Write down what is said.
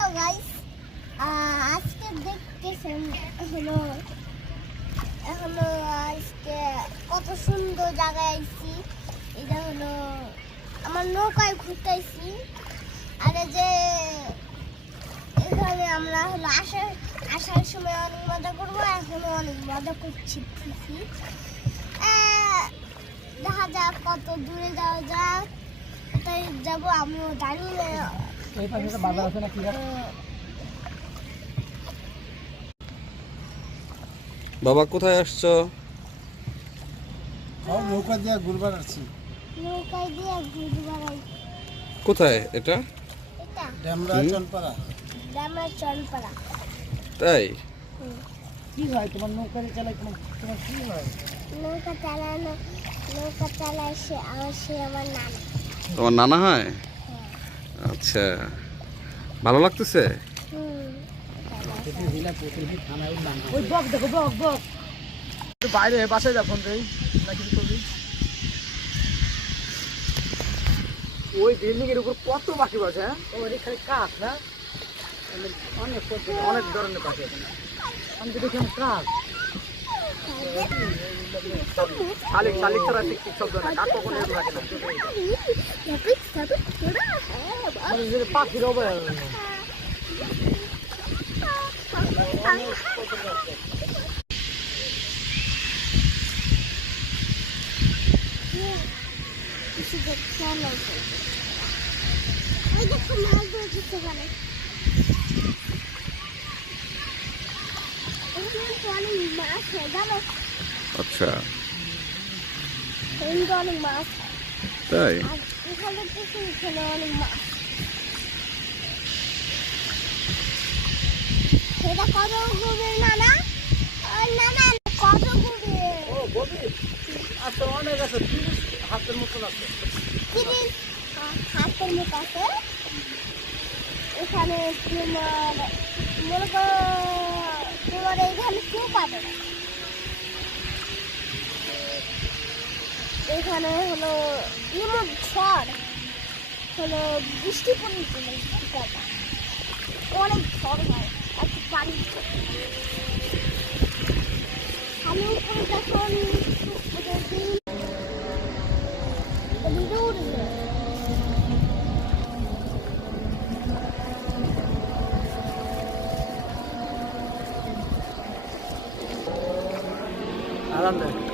Guys আজকে দেখতেছেন হলো আজকে কত সুন্দর জায়গায় আইছি। এটা হলো আমার নৌকায় ঘুরতে আইছি। আর যে এখানে আমরা হলো আসার সময় অনেক মজা করবো, এখনো অনেক মজা করছি। দেখা যাক কত দূরে যাওয়া যাক, কোথায় যাবো আমিও জানি না। বাবা কোথায় আসছো? নৌকা দিয়ে ঘুরবার আসছি। নৌকায় দিয়ে ঘুরবার আইছি। কোথায় এটা? এটা ড্যামরা চনপাড়া। ড্যামরা চনপাড়া। তাই কি হয় তোমার নৌকা চালায়? তোমার কি হয়? নৌকা চালায় সে আমার নানা। তোমার নানা হয়? আচ্ছা, ভালো লাগতেছে? বাইরে বাসায় যা ফোন দেই নাকি করবি? ওই বিল্ডিং এর উপর কত বাকি বসে? ওর এখানে কাঠ না, অনেক ধরনের পাখি আছে। আমি তো দেখি কাঠ শালিক ছাড়া ঠিক শব্দ না, কাঠ কখনো এরকম লাগে না। পাখির অবয়ব আচ্ছা, অনেক মাছ। তাই এখানে অনেক মাছ। সেটা কত গভীর নানা? ওই নানা কত গভীর? ও গভীর আচ্ছা, অনেক আছে, 30 হাতের মতন আছে। 30 হাতের মতো আছে। এখানে তোমার মনে করো তোমার এইখানে কেউ পাবে না। এখানে হলো এমন ঝড় হলো, বৃষ্টি পড়েছিল অনেক ঝড় হয়, এত পানি। আমি উপরে যখন আরাম দেয়।